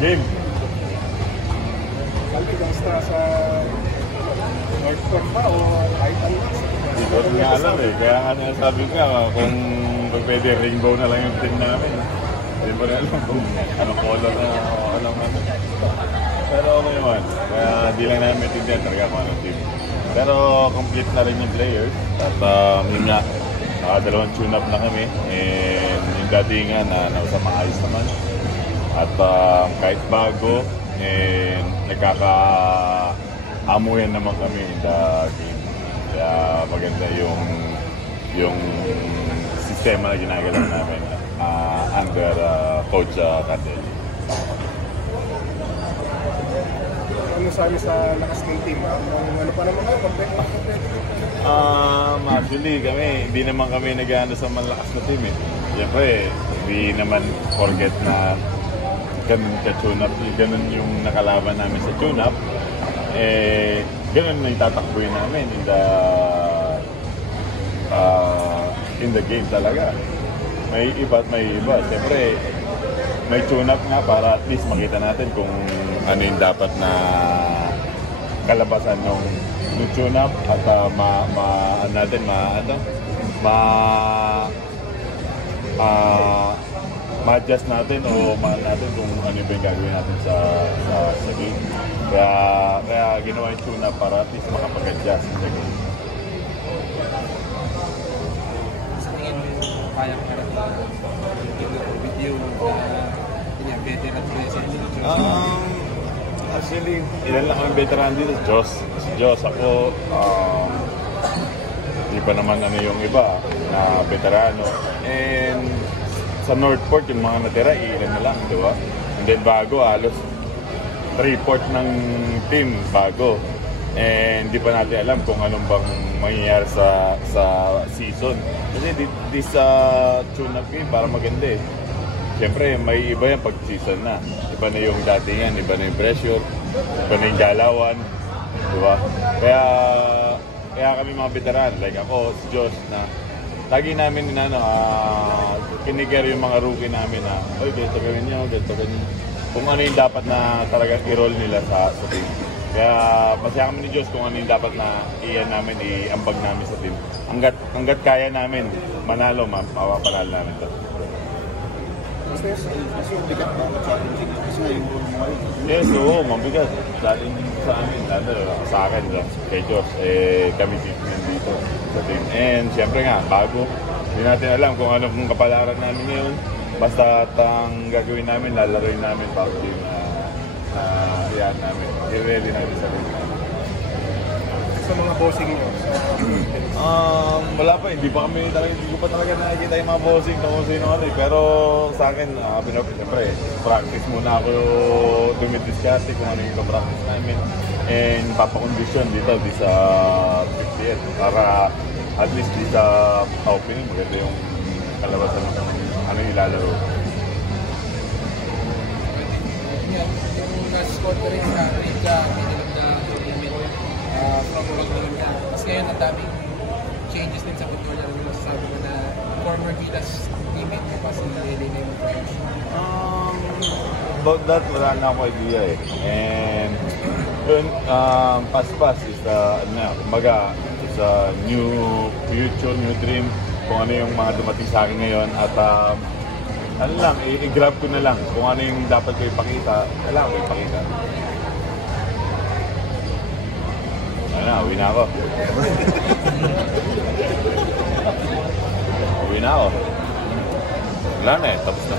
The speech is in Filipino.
Game. Kalbi, kamusta sa North Court pa o kahit ano? Hindi ko rin nga alam eh. Kaya nga sabi ko kung pwede rainbow na lang yung team namin. Hindi mo rin alam kung anong color na o anong ano. Pero okay naman. Kaya di lang namin maintindihan talaga kung anong team. Pero complete na rin yung players. At yun nga, dalawang tune-up na kami. And yung datingan na maayos naman. At kahit bago, and nagkaka-amuyan naman kami in the game. Kaya maganda yung sistema na ginagalaw namin under Coach Candel. Ano sabi sa lakas ng team? Ano pa naman kayo? Actually, hindi naman kami nag-ano sa malakas na team eh. Siyempre, hindi naman forget na ganun ka-tune-up, ganun yung nakalaban namin sa tune-up. Eh, ganun na itatakbuhin namin in the game talaga. May iba at may iba. Siyempre, may tune-up nga para at least makita natin kung ano yung dapat na kalabasan ng tune-up at ma-adjust natin o natin kung ano yung gagawin natin sa game. Kaya ginawa yung tune-up para at least makapag-adjust sa game. Sa tingin mo, kaya ka rin with you, veteran presence? Actually, ilan lang kami veteran dito. Si Diyos, ako, hindi pa naman ano yung iba na veterano. And sa Northport, yung mga natira, ilan na lang, di ba? And then bago, halos 3/4 ng team bago. And di pa natin alam kung anong bang mangyayari sa season. Kasi this tune-up game, para maganda eh. Siyempre, may iba yan pag season na. Iba na yung datingan, iba na yung pressure, iba na yung galawan, di ba? Kaya kami mga veteran, like ako, si Josh, na lagi namin kiniger yung mga rookie namin na, oy, ganito gawin niyo, ganito gawin. Kung ano yung dapat na talagang i-roll nila sa team. Kaya masaya kami ni Josh kung ano yung dapat na iambag namin sa team. Hanggat kaya namin manalo, mapapanalo namin ito. Kasi yung bigat ba? Challenging kasi nga yung role mo. Yes, oo, mabigat. Challenging sa amin, sa akin, kay Josh, kami dito sa team. And siyempre nga, bago, hindi natin alam kung ano kung kapalaran namin ngayon. Basta ang gagawin namin, lalaroin namin para team na iyan namin. I-ready namin sa team. Sa mga bossing nyo? Wala pa, hindi ko pa talaga nakikita yung mga bossing kung sino ano eh. Pero sa akin, siyempre, practice muna ako dumidiscuss kung ano yung practice namin. And papakondisyon dito sa 50th para at least di sa opening maganda yung kalabasan ng ano yung ilalaro. Yung nasa-score ka rin sa Rika, kinilang na tournament from beginning na. Mas ngayon ang daming changes din sa football na rin masasabi mo na former Gilas teammate mo pa si Elena yung friends. About that, wala na ako idea eh. And yun, Paspas is is a new future, new dream kung ano yung mga dumating sa akin ngayon at ano lang, i-grab ko na lang kung ano yung dapat ko ipakita, kailangan ko ipakita. Uwi na ako. Uwi na ako. Wala na eh, tapos na.